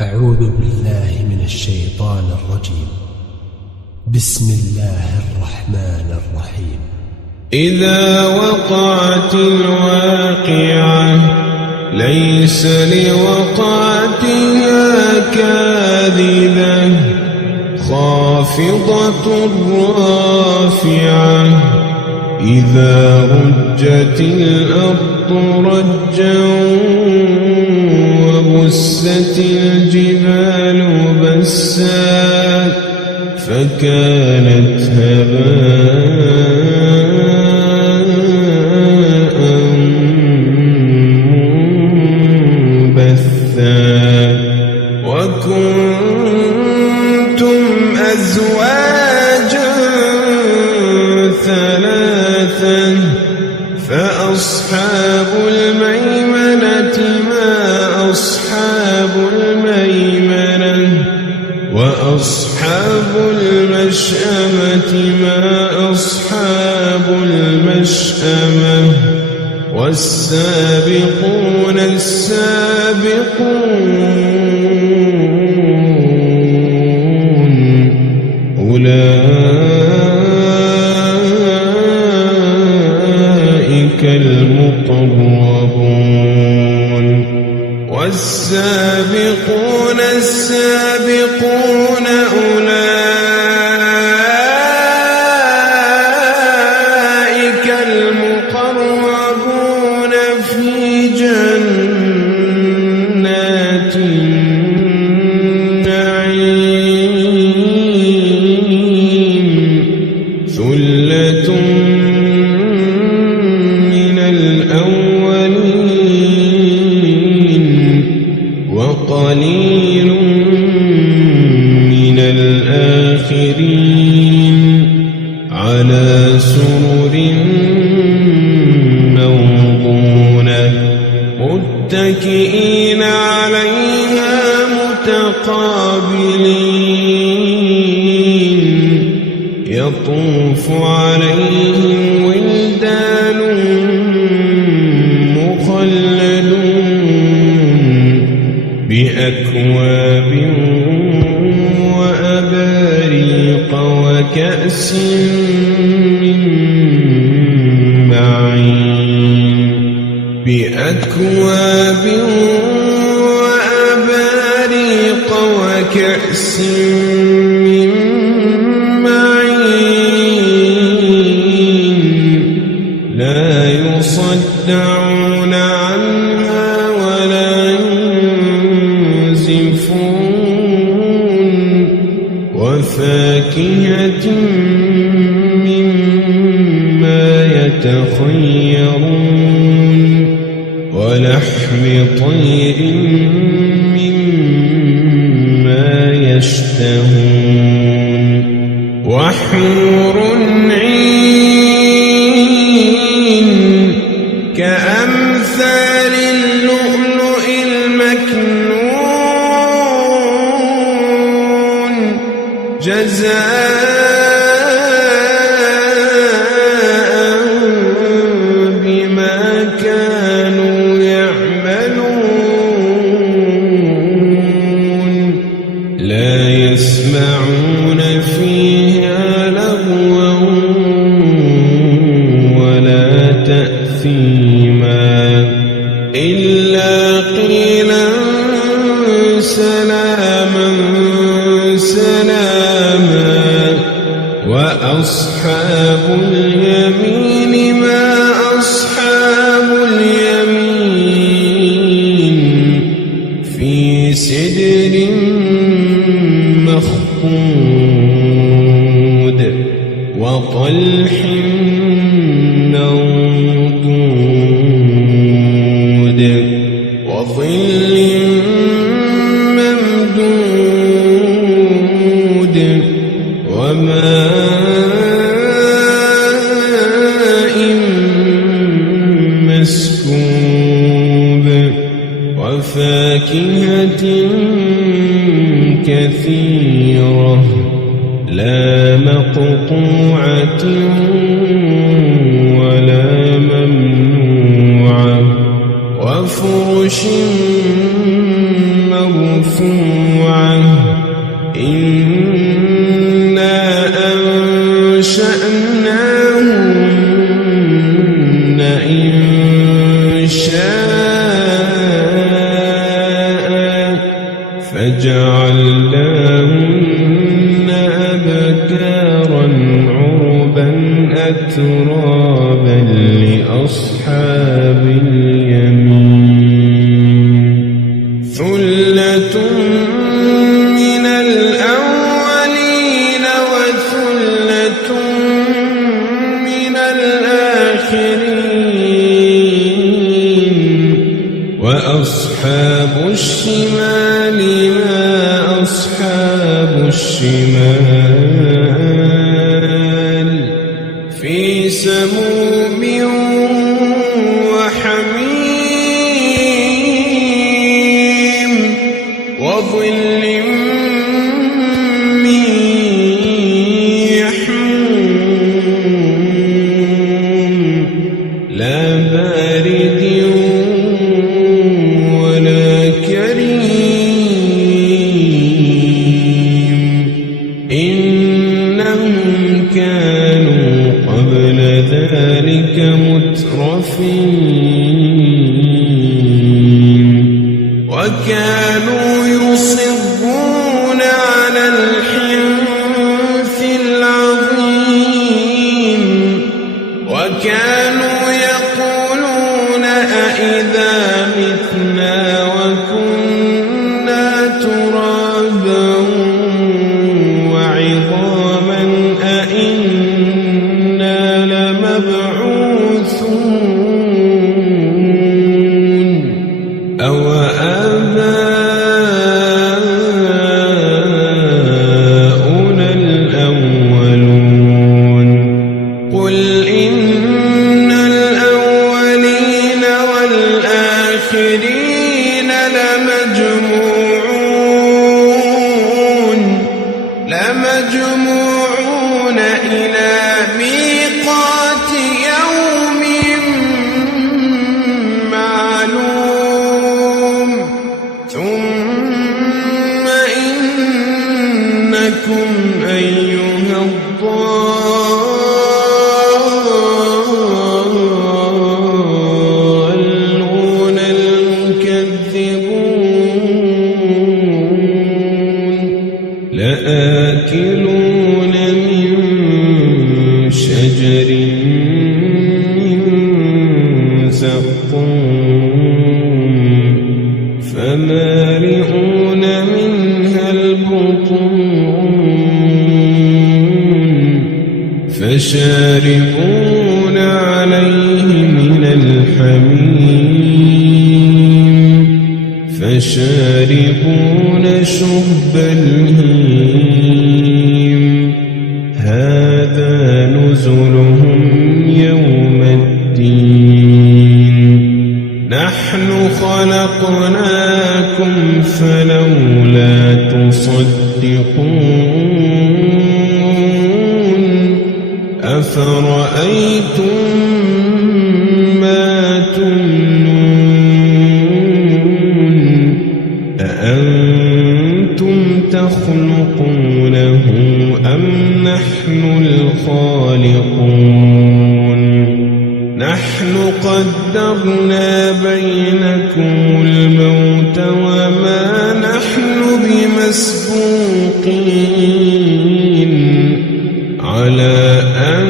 أعوذ بالله من الشيطان الرجيم. بسم الله الرحمن الرحيم. إذا وقعت الواقعة ليس لوقعتها كاذبة خافضة رافعة إذا رجت الأرض رجا وبست الجبال بسا فكانت هباء منبثا وكنتم أزواجا ثلاثا فأصحاب الميمنة ما أصحاب الميمنة وأصحاب المشأمة ما أصحاب المشأمة والسابقون السابقون أولئك المقربون والسابقون السابقون أولئك المقربون في جنات النعيم ثلة من الأولين وقليل من الآخرين على سرر موضونة متكئين عليها متقابلين يطوف عليهم ولدان مخلدون بأكواب وأباريق وكأس من معين بأكواب وأباريق وكأس من معين لا يصدعون عنها ولا ينزفون وفاكهة مما يتخيرون ولحم طير مما يشتهون وحور عين كأمثال اللؤلؤ المكنون جزاء بما كانوا يعملون لا يسمعون فيها لغوا ولا تأثيما إلا قيلا سلاما سلاما وأصحاب اليمين ما أصحاب اليمين في سدر مخضود وطلح منضود وظل ممدود وماء مسكوب وفاكهة كثيرة لا مقطوعة ولا ممنوعة وفرش مرفوعة إنا أنشأناهن إنشاء فجعلناهن أبكارا عربا أترابا لأصحاب اليمين ثلة من الأولين وثلة من الآخرين وأصحاب الشمال ما أصحاب الشمال في سموم وحميم وظل من يحموم لا بارد ولا كريم إنهم كانوا قبل ذلك مترفين وكانوا يصرون على الحنث العظيم وكانوا يقولون أئذا متنا وكنا ترابا وعظاما أئنا لمبعوثون أو آباؤنا الأولون قل إن الأولين والآخرين لمجموعون إلى ميقات يوم معلوم ثم إنكم أيها الضالون المكذبون لآكلون من شجر من زقوم فمالئون منها البطون فشاربون عليه من الحميم فشاربون شرب الهيم هذا نزلهم يوم الدين نحن خلقناكم فلولا تصدقون أفرأيتم ما تمنون أأنتم تخلقونه أم نحن الخالقون نحن قدرنا بينكم الموت وما نحن بمسبوقين على أن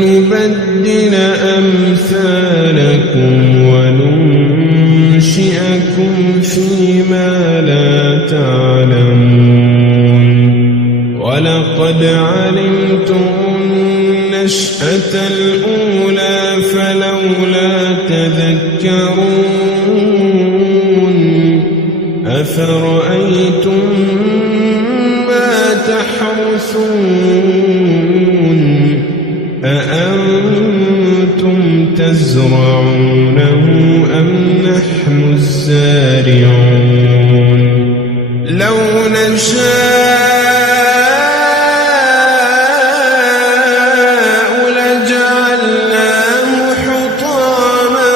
نبدل أمثالكم وننشئكم فيما لا تعلمون ولقد علمتم النشأة الأولى فلولا تذكرون أفرأيتم ما تحرثون أأنتم تزرعونه أم نحن الزارعون لو نشاء لجعلناه حطاما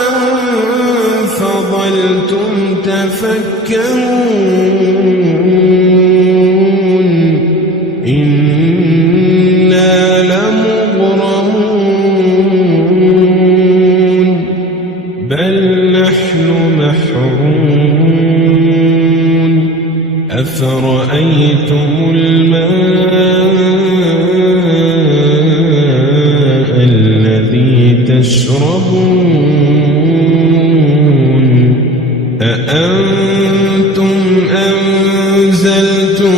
فظلتم تفكهون أفرأيتم الماء الذي تشربون أأنتم أنزلتموه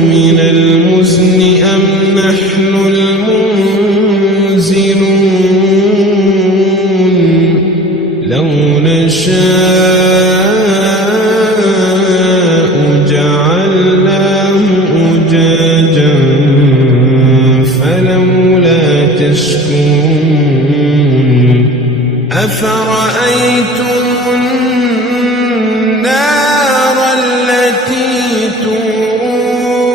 من المزن أم نحن المنزلون لو نشاء جعلناه أجاجا فلولا تشكرون أفرأيتم النار التي تورون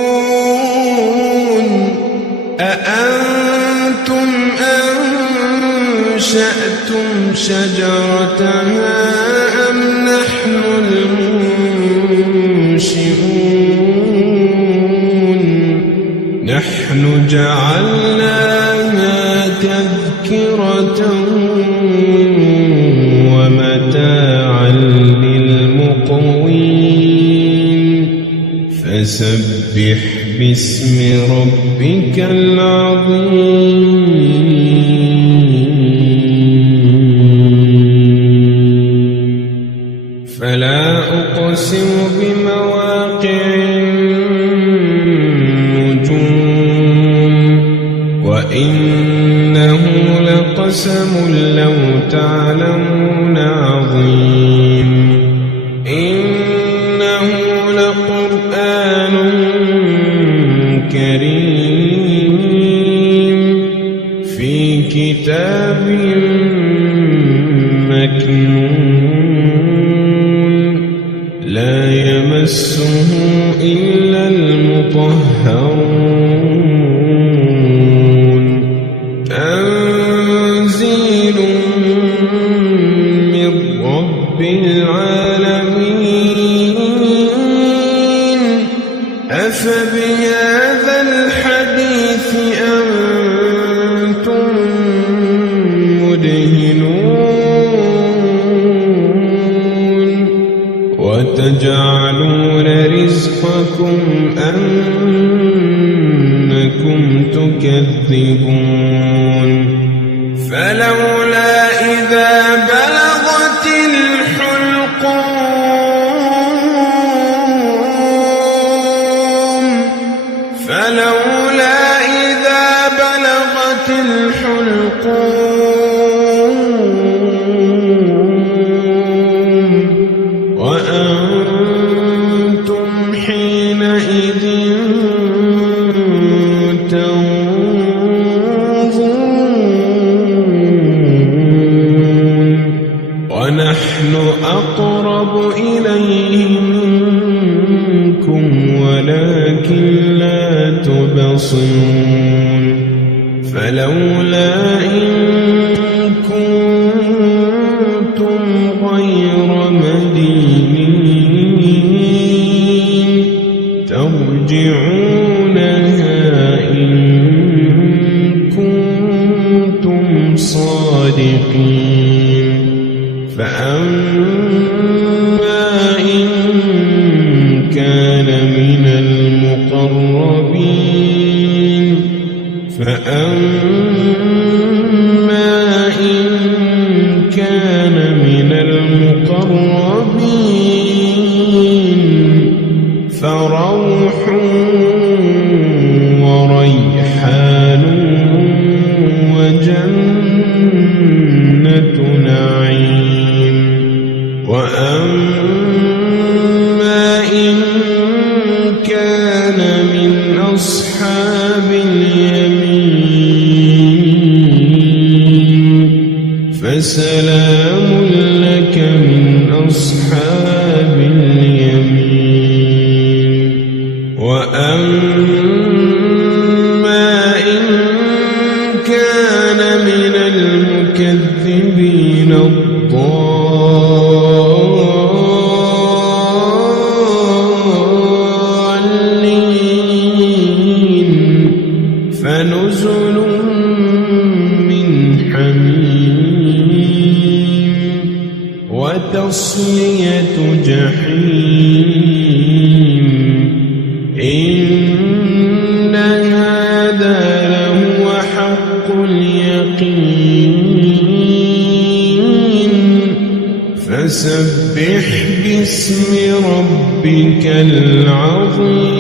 أأنتم أنشأتم شجرتها أم نحن المنشئون نحن جعلناها تذكرة ومتاعا للمقوين فسبح باسم ربك العظيم فلا أقسم بمواقع النجوم وإنه لقسم لو تعلمون عظيم إنه لقرآن كريم في كتاب مكنون لا يمسه إلا المطهرون تنزيل من رب العالمين أفبهذا الحديث أنتم مدهنون وتجعلون رزقكم أنكم تكذبون فلولا إذا بلغت الحلقوم فلولا إذا بلغت الحلقوم وأنتم حينئذ تنظرون ونحن أقرب إليه منكم ولكن لا تبصرون فلولا إن كنتم غير مدينين ترجعونها إن كنتم صادقين فأما إن كان من المقربين فروح وريحان وجنة نعيم وأما إن كان من أصحاب اليمين فسلام لك من أصحاب اليمين وأما إن كان من المكذبين الضالين فنزل من حميم وتصلية جحيم اليقين فسبح باسم ربك العظيم